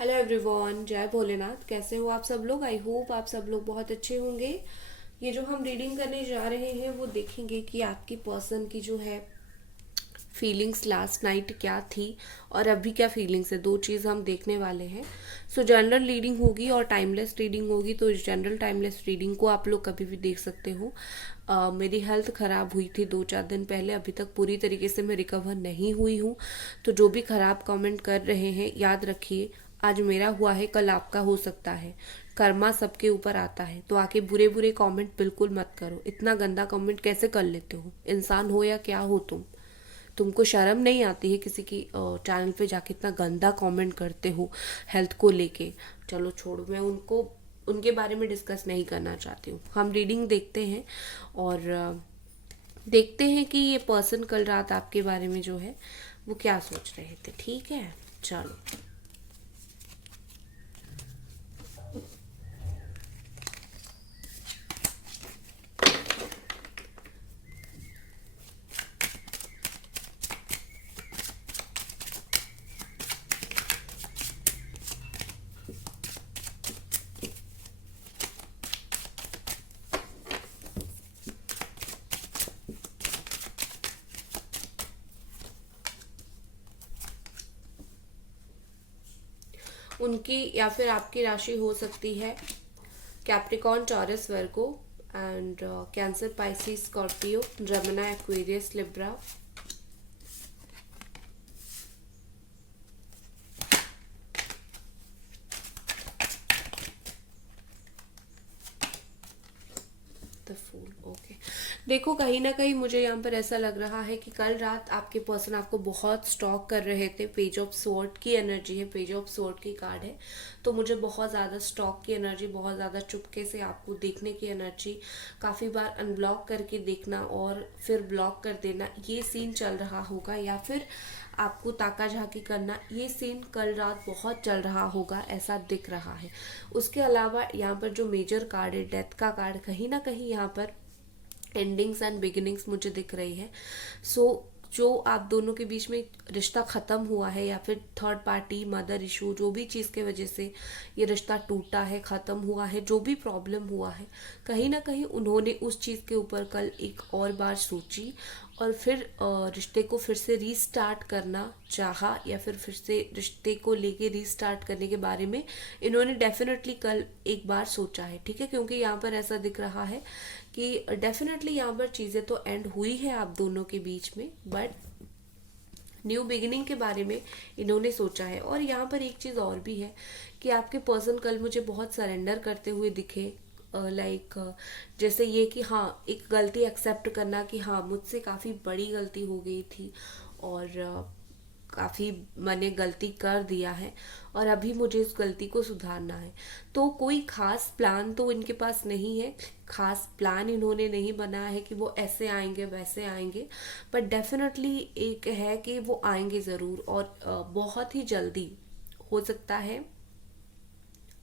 Hello everyone, जय भोलेनाथ। कैसे हो आप सब लोग? आई होप आप सब लोग बहुत अच्छे होंगे। ये जो हम रीडिंग करने जा रहे हैं वो देखेंगे कि आपकी पर्सन की जो है फीलिंग्स लास्ट नाइट क्या थी और अभी क्या फीलिंग्स है। दो चीज़ हम देखने वाले हैं। सो जनरल रीडिंग होगी और टाइमलेस रीडिंग होगी। तो इस जनरल टाइमलेस रीडिंग को आप लोग कभी भी देख सकते हो। मेरी हेल्थ ख़राब हुई थी 2-4 दिन पहले, अभी तक पूरी तरीके से मैं रिकवर नहीं हुई हूँ। तो जो भी ख़राब कमेंट कर रहे हैं, याद रखिए आज मेरा हुआ है, कल आपका हो सकता है। कर्मा सबके ऊपर आता है। तो आके बुरे बुरे कमेंट बिल्कुल मत करो। इतना गंदा कमेंट कैसे कर लेते हो? इंसान हो या क्या हो तुमको शर्म नहीं आती है? किसी की चैनल पे जाके इतना गंदा कमेंट करते हो हेल्थ को लेके। चलो छोड़ो, मैं उनके बारे में डिस्कस नहीं करना चाहती हूँ। हम रीडिंग देखते हैं और देखते हैं कि ये पर्सन कल रात आपके बारे में जो है वो क्या सोच रहे थे। ठीक है, चलो। उनकी या फिर आपकी राशि हो सकती है Capricorn, Taurus, Virgo and Cancer, Pisces, Scorpio, Gemini, Aquarius, Libra. The fool, okay. देखो, कहीं ना कहीं मुझे यहाँ पर ऐसा लग रहा है कि कल रात आपके पर्सन आपको बहुत स्टॉक कर रहे थे। पेज ऑफ स्वॉर्ड की एनर्जी है, पेज ऑफ स्वॉर्ड की कार्ड है। तो मुझे बहुत ज़्यादा स्टॉक की एनर्जी, बहुत ज़्यादा चुपके से आपको देखने की एनर्जी, काफ़ी बार अनब्लॉक करके देखना और फिर ब्लॉक कर देना, ये सीन चल रहा होगा। या फिर आपको ताका झाकी करना, ये सीन कल रात बहुत चल रहा होगा, ऐसा दिख रहा है। उसके अलावा यहाँ पर जो मेजर कार्ड है, डेथ का कार्ड, कहीं ना कहीं यहाँ पर एंडिंग्स एंड बिगिनिंग्स मुझे दिख रही है। सो जो आप दोनों के बीच में रिश्ता ख़त्म हुआ है या फिर थर्ड पार्टी, मदर इशू, जो भी चीज़ के वजह से ये रिश्ता टूटा है, ख़त्म हुआ है, जो भी प्रॉब्लम हुआ है, कहीं ना कहीं उन्होंने उस चीज़ के ऊपर कल एक और बार सोची और फिर रिश्ते को फिर से रीस्टार्ट करना चाहा, या फिर से रिश्ते को लेके रीस्टार्ट करने के बारे में इन्होंने डेफिनेटली कल एक बार सोचा है। ठीक है, क्योंकि यहाँ पर ऐसा दिख रहा है कि डेफिनेटली यहाँ पर चीज़ें तो एंड हुई है आप दोनों के बीच में, बट न्यू बिगिनिंग के बारे में इन्होंने सोचा है। और यहाँ पर एक चीज़ और भी है कि आपके पर्सन कल मुझे बहुत सरेंडर करते हुए दिखे। लाइक जैसे ये कि हाँ, एक गलती एक्सेप्ट करना कि हाँ, मुझसे काफ़ी बड़ी गलती हो गई थी और काफ़ी मैंने गलती कर दिया है और अभी मुझे उस गलती को सुधारना है। तो कोई खास प्लान तो इनके पास नहीं है, खास प्लान इन्होंने नहीं बनाया है कि वो ऐसे आएंगे वैसे आएंगे, बट डेफिनेटली एक है कि वो आएंगे ज़रूर और बहुत ही जल्दी। हो सकता है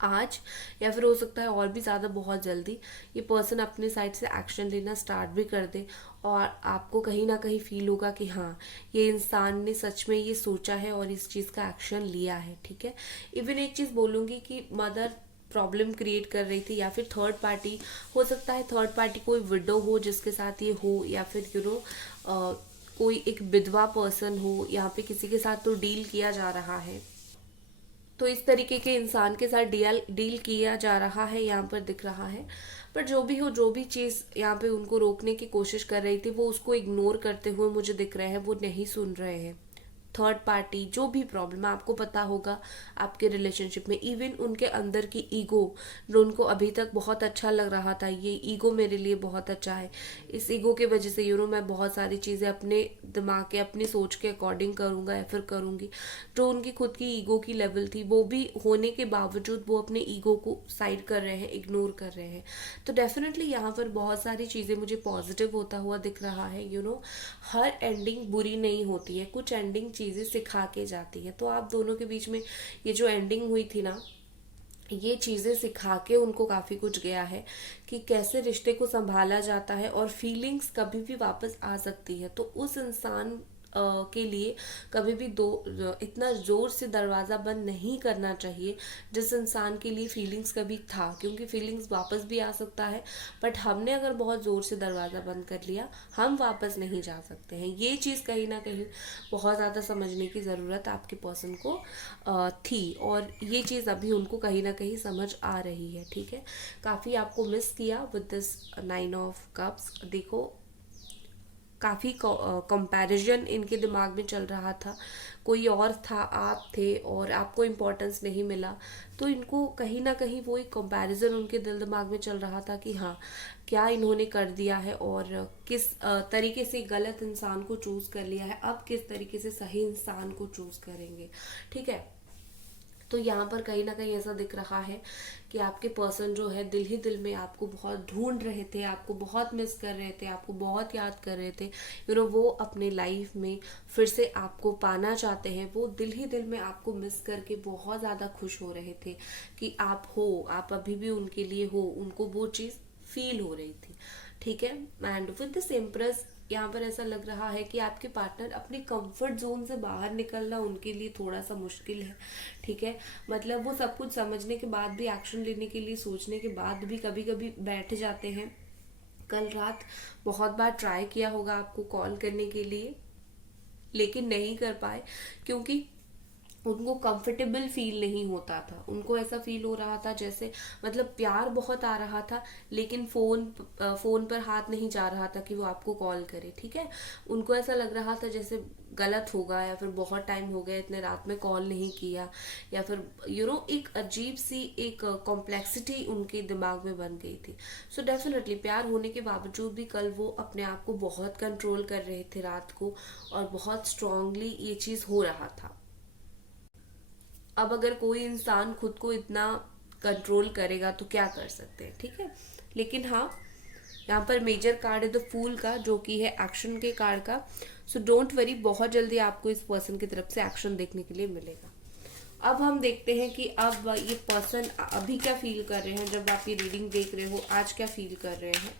आज, या फिर हो सकता है और भी ज़्यादा बहुत जल्दी ये पर्सन अपने साइड से एक्शन लेना स्टार्ट भी कर दे और आपको कहीं ना कहीं फील होगा कि हाँ, ये इंसान ने सच में ये सोचा है और इस चीज़ का एक्शन लिया है। ठीक है, इवन एक चीज़ बोलूँगी कि मदर प्रॉब्लम क्रिएट कर रही थी या फिर थर्ड पार्टी, हो सकता है थर्ड पार्टी कोई विडो हो जिसके साथ ये हो, या फिर कोई एक विधवा पर्सन हो। यहाँ पे किसी के साथ तो डील किया जा रहा है, तो इस तरीके के इंसान के साथ डील किया जा रहा है, यहाँ पर दिख रहा है। पर जो भी हो, जो भी चीज़ यहाँ पे उनको रोकने की कोशिश कर रही थी वो उसको इग्नोर करते हुए मुझे दिख रहे हैं, वो नहीं सुन रहे हैं। थर्ड पार्टी जो भी प्रॉब्लम है, आपको पता होगा आपके रिलेशनशिप में, इवन उनके अंदर की ईगो, जो उनको अभी तक बहुत अच्छा लग रहा था, ये ईगो मेरे लिए बहुत अच्छा है, इस ईगो की वजह से मैं बहुत सारी चीज़ें अपने दिमाग के, अपनी सोच के अकॉर्डिंग करूँगा या फिर करूँगी। जो उनकी खुद की ईगो की लेवल थी, वो भी होने के बावजूद वो अपने ईगो को साइड कर रहे हैं, इग्नोर कर रहे हैं। तो डेफिनेटली यहाँ पर बहुत सारी चीज़ें मुझे पॉजिटिव होता हुआ दिख रहा है। हर एंडिंग बुरी नहीं होती है, कुछ एंडिंग चीज़ें सिखा के जाती है। तो आप दोनों के बीच में ये जो एंडिंग हुई थी ना, ये चीज़ें सिखा के उनको काफ़ी कुछ गया है कि कैसे रिश्ते को संभाला जाता है और फीलिंग्स कभी भी वापस आ सकती है। तो उस इंसान के लिए कभी भी इतना जोर से दरवाज़ा बंद नहीं करना चाहिए जिस इंसान के लिए फीलिंग्स कभी था, क्योंकि फीलिंग्स वापस भी आ सकता है, बट हमने अगर बहुत ज़ोर से दरवाज़ा बंद कर लिया हम वापस नहीं जा सकते हैं। ये चीज़ कहीं ना कहीं बहुत ज़्यादा समझने की ज़रूरत आपके पर्सन को थी, और ये चीज़ अभी उनको कहीं ना कहीं समझ आ रही है। ठीक है, काफ़ी आपको मिस किया विद दिस 9 ऑफ कप्स। देखो काफ़ी कंपैरिजन इनके दिमाग में चल रहा था, कोई और था, आप थे, और आपको इम्पोर्टेंस नहीं मिला, तो इनको कहीं ना कहीं वो एक कंपैरिजन उनके दिल दिमाग में चल रहा था कि हाँ क्या इन्होंने कर दिया है, और किस तरीके से गलत इंसान को चूज कर लिया है, अब किस तरीके से सही इंसान को चूज करेंगे। ठीक है, तो यहाँ पर कहीं ना कहीं ऐसा दिख रहा है कि आपके पर्सन जो है दिल ही दिल में आपको बहुत ढूंढ रहे थे, आपको बहुत मिस कर रहे थे, आपको बहुत याद कर रहे थे। वो अपने लाइफ में फिर से आपको पाना चाहते हैं, वो दिल ही दिल में आपको मिस करके बहुत ज़्यादा खुश हो रहे थे कि आप हो, आप अभी भी उनके लिए हो, उनको वो चीज़ फील हो रही थी। ठीक है, एंड विद दिस इम्प्रेस यहाँ पर ऐसा लग रहा है कि आपके पार्टनर अपने कंफर्ट जोन से बाहर निकलना उनके लिए थोड़ा सा मुश्किल है। ठीक है, मतलब वो सब कुछ समझने के बाद भी, एक्शन लेने के लिए सोचने के बाद भी कभी कभी बैठ जाते हैं। कल रात बहुत बार ट्राई किया होगा आपको कॉल करने के लिए, लेकिन नहीं कर पाए, क्योंकि उनको कंफर्टेबल फील नहीं होता था। उनको ऐसा फील हो रहा था जैसे, मतलब प्यार बहुत आ रहा था लेकिन फोन पर हाथ नहीं जा रहा था कि वो आपको कॉल करे। ठीक है, उनको ऐसा लग रहा था जैसे गलत होगा, या फिर बहुत टाइम हो गया इतने रात में कॉल नहीं किया, या फिर एक अजीब सी एक कॉम्प्लेक्सिटी उनके दिमाग में बन गई थी। सो डेफिनेटली प्यार होने के बावजूद भी कल वो अपने आप को बहुत कंट्रोल कर रहे थे रात को, और बहुत स्ट्रांगली ये चीज हो रहा था। अब अगर कोई इंसान खुद को इतना कंट्रोल करेगा तो क्या कर सकते हैं। ठीक है, लेकिन हाँ, यहाँ पर मेजर कार्ड है द फूल का, जो कि है एक्शन के कार्ड का। सो डोंट वरी, बहुत जल्दी आपको इस पर्सन की तरफ से एक्शन देखने के लिए मिलेगा। अब हम देखते हैं कि अब ये पर्सन अभी क्या फील कर रहे हैं, जब आप ये रीडिंग देख रहे हो आज क्या फील कर रहे हैं।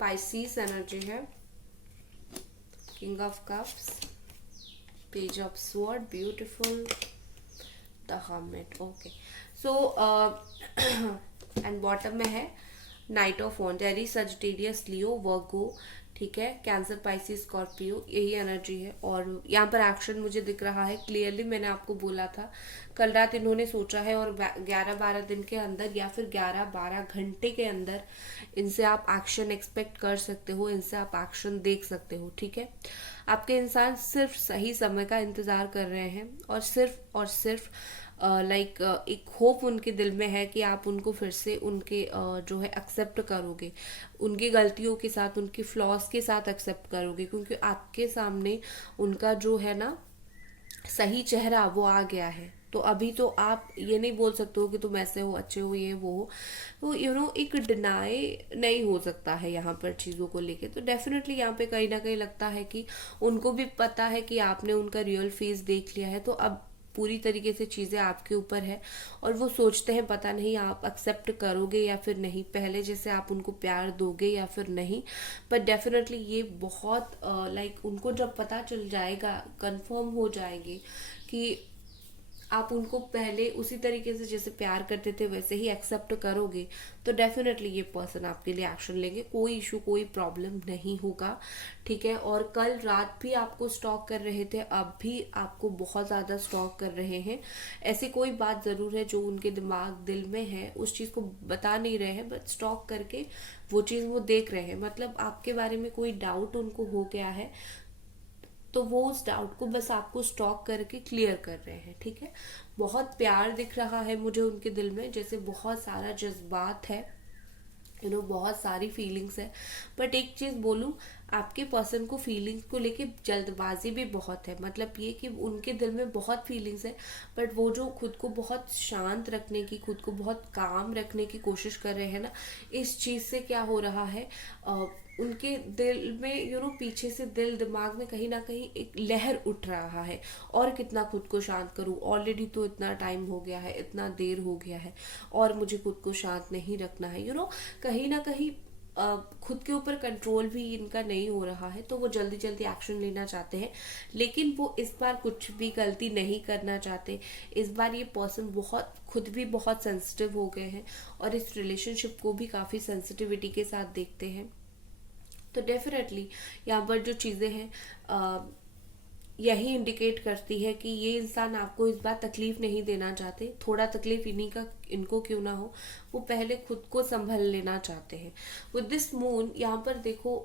पाइसिस एनर्जी है, king of cups, page of sword, beautiful, the hermit. Okay, so end bottom में है knight of wand, Aries, Sagittarius, Leo, Virgo. ठीक है, कैंसर, पाइसिस, स्कॉर्पियो, यही एनर्जी है। और यहाँ पर एक्शन मुझे दिख रहा है क्लियरली, मैंने आपको बोला था कल रात इन्होंने सोचा है, और 11-12 दिन के अंदर या फिर 11-12 घंटे के अंदर इनसे आप एक्शन एक्सपेक्ट कर सकते हो, इनसे आप एक्शन देख सकते हो। ठीक है, आपके इंसान सिर्फ सही समय का इंतजार कर रहे हैं, और सिर्फ एक होप उनके दिल में है कि आप उनको फिर से उनके जो है एक्सेप्ट करोगे, उनकी गलतियों के साथ, उनकी फ्लॉज के साथ एक्सेप्ट करोगे, क्योंकि आपके सामने उनका जो है ना सही चेहरा वो आ गया है। तो अभी तो आप ये नहीं बोल सकते हो कि तुम ऐसे हो, अच्छे हो, ये वो हो, तो एक डिनाई नहीं हो सकता है यहाँ पर चीज़ों को लेके। तो डेफिनेटली यहाँ पे कहीं ना कहीं लगता है कि उनको भी पता है कि आपने उनका रियल फेस देख लिया है, तो अब पूरी तरीके से चीज़ें आपके ऊपर है, और वो सोचते हैं पता नहीं आप एक्सेप्ट करोगे या फिर नहीं, पहले जैसे आप उनको प्यार दोगे या फिर नहीं। बट डेफिनेटली ये बहुत उनको जब पता चल जाएगा, कंफर्म हो जाएंगे कि आप उनको पहले उसी तरीके से जैसे प्यार करते थे वैसे ही एक्सेप्ट करोगे, तो डेफिनेटली ये पर्सन आपके लिए एक्शन लेंगे, कोई इशू, कोई प्रॉब्लम नहीं होगा। ठीक है, और कल रात भी आपको स्टॉक कर रहे थे, अब भी आपको बहुत ज़्यादा स्टॉक कर रहे हैं। ऐसी कोई बात ज़रूर है जो उनके दिमाग दिल में है, उस चीज़ को बता नहीं रहे हैं, बट स्टॉक करके वो चीज़ वो देख रहे हैं। मतलब आपके बारे में कोई डाउट उनको हो गया है, तो वो उस डाउट को बस आपको स्टॉक करके क्लियर कर रहे हैं। ठीक है, बहुत प्यार दिख रहा है मुझे उनके दिल में, जैसे बहुत सारा जज्बात है, बहुत सारी फीलिंग्स है। बट एक चीज बोलूं, आपके पर्सन को फीलिंग्स को लेके जल्दबाजी भी बहुत है। मतलब ये कि उनके दिल में बहुत फीलिंग्स है, बट वो जो खुद को बहुत शांत रखने की, खुद को बहुत काम रखने की कोशिश कर रहे हैं ना, इस चीज से क्या हो रहा है, उनके दिल में पीछे से दिल दिमाग में कहीं ना कहीं एक लहर उठ रहा है, और कितना खुद को शांत करूं, ऑलरेडी तो इतना टाइम हो गया है, इतना देर हो गया है, और मुझे खुद को शांत नहीं रखना है। कहीं ना कहीं खुद के ऊपर कंट्रोल भी इनका नहीं हो रहा है, तो वो जल्दी जल्दी एक्शन लेना चाहते हैं, लेकिन वो इस बार कुछ भी गलती नहीं करना चाहते। इस बार ये पर्सन खुद भी बहुत सेंसिटिव हो गए हैं, और इस रिलेशनशिप को भी काफ़ी सेंसिटिविटी के साथ देखते हैं। तो डेफिनेटली यहाँ पर जो चीज़ें हैं यही इंडिकेट करती है कि ये इंसान आपको इस बार तकलीफ नहीं देना चाहते। थोड़ा तकलीफ इनको क्यों ना हो, वो पहले खुद को संभल लेना चाहते हैं। विद दिस मून यहाँ पर देखो,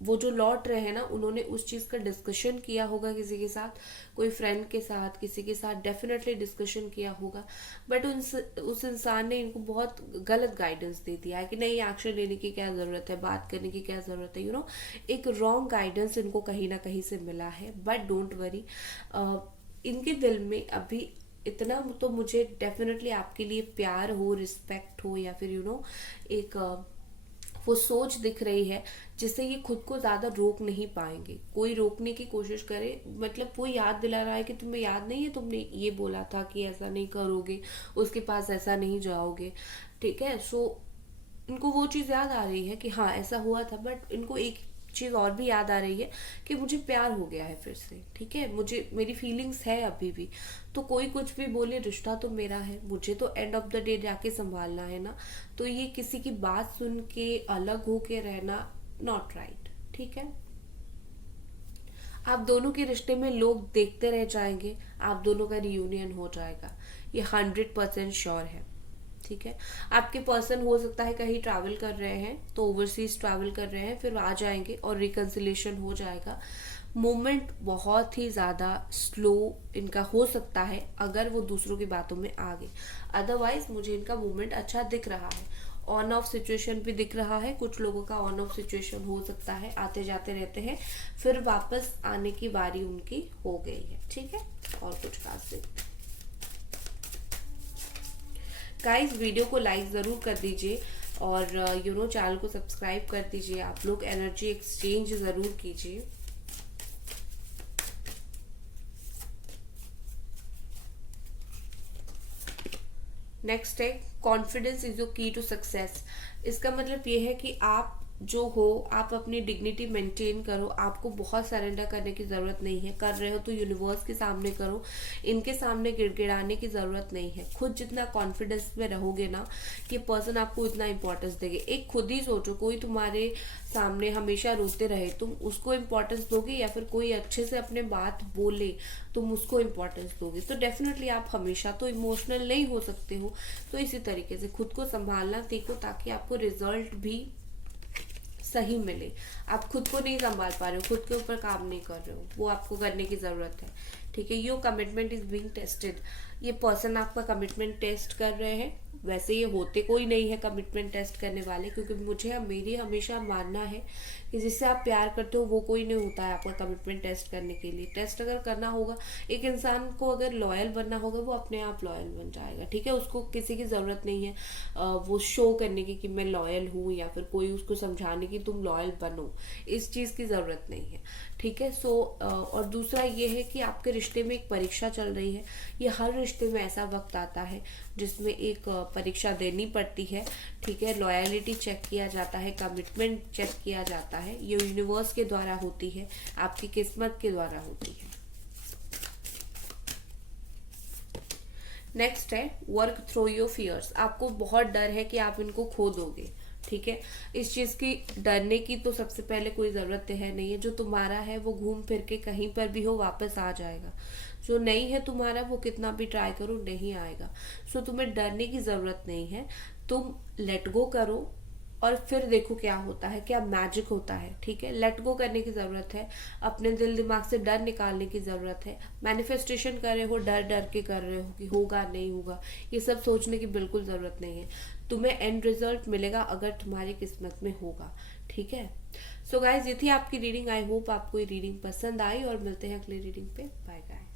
वो जो लौट रहे हैं ना, उन्होंने उस चीज का डिस्कशन किया होगा किसी के साथ, कोई फ्रेंड के साथ, किसी के साथ डेफिनेटली डिस्कशन किया होगा, बट उस इंसान ने इनको बहुत गलत गाइडेंस दे दिया है कि नहीं, एक्शन लेने की क्या जरूरत है, बात करने की क्या जरूरत है। एक रॉन्ग गाइडेंस इनको कहीं ना कहीं से मिला है। बट डोंट वरी, इनके दिल में अभी इतना तो मुझे डेफिनेटली आपके लिए प्यार हो, रिस्पेक्ट हो, या फिर एक वो सोच दिख रही है जिससे ये खुद को ज्यादा रोक नहीं पाएंगे। कोई रोकने की कोशिश करे, मतलब वो याद दिला रहा है कि तुम्हें याद नहीं है, तुमने ये बोला था कि ऐसा नहीं करोगे, उसके पास ऐसा नहीं जाओगे, ठीक है। सो इनको वो चीज याद आ रही है कि हाँ ऐसा हुआ था, बट इनको एक चीज और भी याद आ रही है कि मुझे प्यार हो गया है फिर से, ठीक है, मुझे मेरी फीलिंग्स है अभी भी। तो कोई कुछ भी बोले, रिश्ता तो मेरा है, मुझे तो एंड ऑफ द डे जाके संभालना है ना। तो ये किसी की बात सुन के अलग होके रहना नॉट राइट, ठीक है। आप दोनों के रिश्ते में लोग देखते रह जाएंगे, आप दोनों का रियूनियन हो जाएगा, ये 100% श्योर है, ठीक है। आपके पर्सन हो सकता है कहीं ट्रैवल कर रहे हैं, तो ओवरसीज ट्रैवल कर रहे हैं, फिर आ जाएंगे और रिकंसिलेशन हो जाएगा। मूवमेंट बहुत ही ज्यादा स्लो इनका हो सकता है अगर वो दूसरों की बातों में आ गए, अदरवाइज मुझे इनका मूवमेंट अच्छा दिख रहा है। ऑन ऑफ सिचुएशन भी दिख रहा है, कुछ लोगों का ऑन ऑफ सिचुएशन हो सकता है, आते जाते रहते हैं, फिर वापस आने की बारी उनकी हो गई है, ठीक है। और कुछ खास देखते हैं गाइस, वीडियो को लाइक जरूर कर दीजिए, और चैनल को सब्सक्राइब कर दीजिए। आप लोग एनर्जी एक्सचेंज जरूर कीजिए। नेक्स्ट है, कॉन्फिडेंस इज योर की टू सक्सेस। इसका मतलब ये है कि आप जो हो, आप अपनी डिग्निटी मेंटेन करो, आपको बहुत सरेंडर करने की जरूरत नहीं है। कर रहे हो तो यूनिवर्स के सामने करो, इनके सामने गिड़गिड़ाने की जरूरत नहीं है। खुद जितना कॉन्फिडेंस में रहोगे ना, कि पर्सन आपको इतना इंपॉर्टेंस देंगे। एक खुद ही सोचो, कोई तुम्हारे सामने हमेशा रोते रहे, तुम उसको इम्पोर्टेंस दोगे, या फिर कोई अच्छे से अपने बात बोले, तुम उसको इम्पोर्टेंस दोगे, तो डेफिनेटली आप हमेशा तो इमोशनल नहीं हो सकते हो। तो इसी तरीके से खुद को संभालना सीखो, ताकि आपको रिजल्ट भी सही मिले। आप खुद को नहीं संभाल पा रहे हो, खुद के ऊपर काम नहीं कर रहे हो, वो आपको करने की जरूरत है, ठीक है। Your commitment is being tested. ये पर्सन आपका कमिटमेंट टेस्ट कर रहे हैं। वैसे ये होते कोई नहीं है कमिटमेंट टेस्ट करने वाले, क्योंकि मेरी हमेशा मानना है कि जिससे आप प्यार करते हो वो कोई नहीं होता है आपका कमिटमेंट टेस्ट करने के लिए। टेस्ट अगर करना होगा, एक इंसान को अगर लॉयल बनना होगा, वो अपने आप लॉयल बन जाएगा, ठीक है। उसको किसी की जरूरत नहीं है वो शो करने की कि मैं लॉयल हूँ, या फिर कोई उसको समझाने की तुम लॉयल बनो, इस चीज की जरूरत नहीं है, ठीक है। सो और दूसरा ये है कि आपके रिश्ते में एक परीक्षा चल रही है। ये हर रिश्ते में ऐसा वक्त आता है जिसमें एक परीक्षा देनी पड़ती है, ठीक है। लॉयलिटी चेक किया जाता है, कमिटमेंट चेक किया जाता है। ये यूनिवर्स के द्वारा होती है, आपकी किस्मत के द्वारा होती है। नेक्स्ट है, वर्क थ्रू योर फियर्स। आपको बहुत डर है कि आप इनको खो दोगे, ठीक है। इस चीज की डरने की तो सबसे पहले कोई जरूरत है नहीं है। जो तुम्हारा है वो घूम फिर के कहीं पर भी हो वापस आ जाएगा। जो नहीं है तुम्हारा, वो कितना भी ट्राई करो नहीं आएगा। सो तुम्हें डरने की जरूरत नहीं है, तुम लेट गो करो और फिर देखो क्या होता है, क्या मैजिक होता है, ठीक है। लेट गो करने की जरूरत है, अपने दिल दिमाग से डर निकालने की जरूरत है। मैनिफेस्टेशन कर रहे हो, डर डर के कर रहे हो कि होगा नहीं होगा, ये सब सोचने की बिल्कुल जरूरत नहीं है। तुम्हें एंड रिजल्ट मिलेगा अगर तुम्हारी किस्मत में होगा, ठीक है। सो गाइज, ये थी आपकी रीडिंग। आई होप आपको ये रीडिंग पसंद आई, और मिलते हैं अगली रीडिंग पे। Bye guys.